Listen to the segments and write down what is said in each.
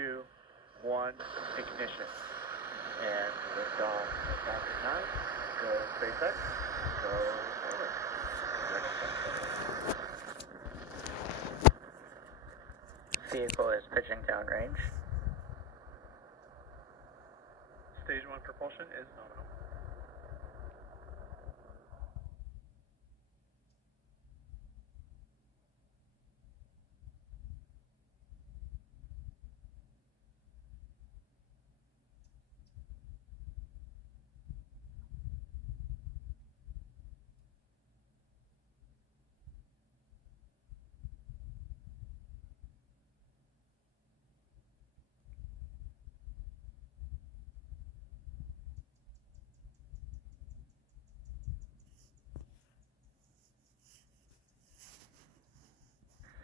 2, 1, ignition. And liftoff of Falcon 9. Go SpaceX. Go forward. Vehicle is pitching downrange. Stage 1 propulsion is nominal.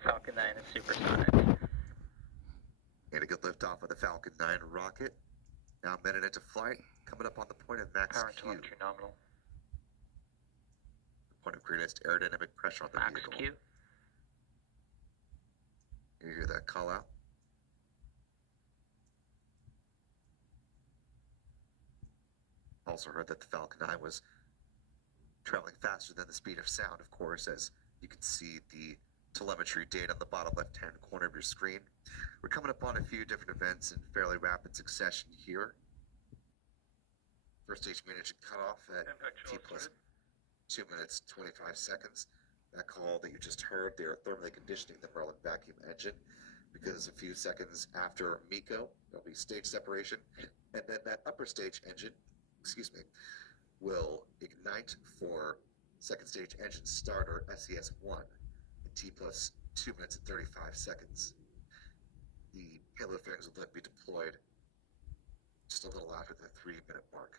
Falcon 9 is supersonic. And a good liftoff of the Falcon 9 rocket. Now a minute into flight, coming up on the point of max Power and Q. telemetry nominal. The point of greatest aerodynamic pressure on the Max vehicle. Q. You hear that call out? Also heard that the Falcon 9 was traveling faster than the speed of sound, of course, as you can see the telemetry data on the bottom left-hand corner of your screen. We're coming up on a few different events in fairly rapid succession here. First stage main engine cutoff at T plus 2 minutes 25 seconds. That call that you just heard, they are thermally conditioning the Merlin vacuum engine because a few seconds after MECO, there'll be stage separation, and then that upper stage engine, will ignite for second stage engine starter SES1 in T plus 2 minutes and 35 seconds. The payload fairings will then be deployed just a little after the 3-minute mark.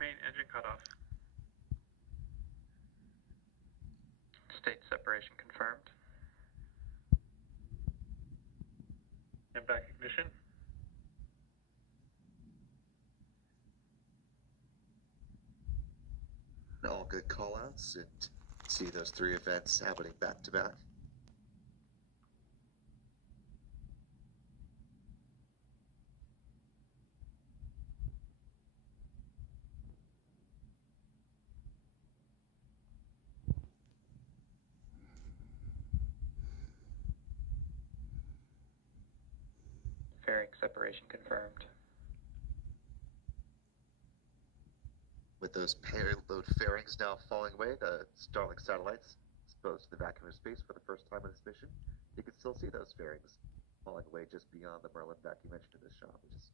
Main engine cutoff. State separation confirmed. And back ignition. All good call-outs, and see those 3 events happening back to back. Fairing separation confirmed. With those payload fairings now falling away, the Starlink satellites exposed to the vacuum of space for the first time in this mission, you can still see those fairings falling away just beyond the Merlin vacuum engine in this shot, which is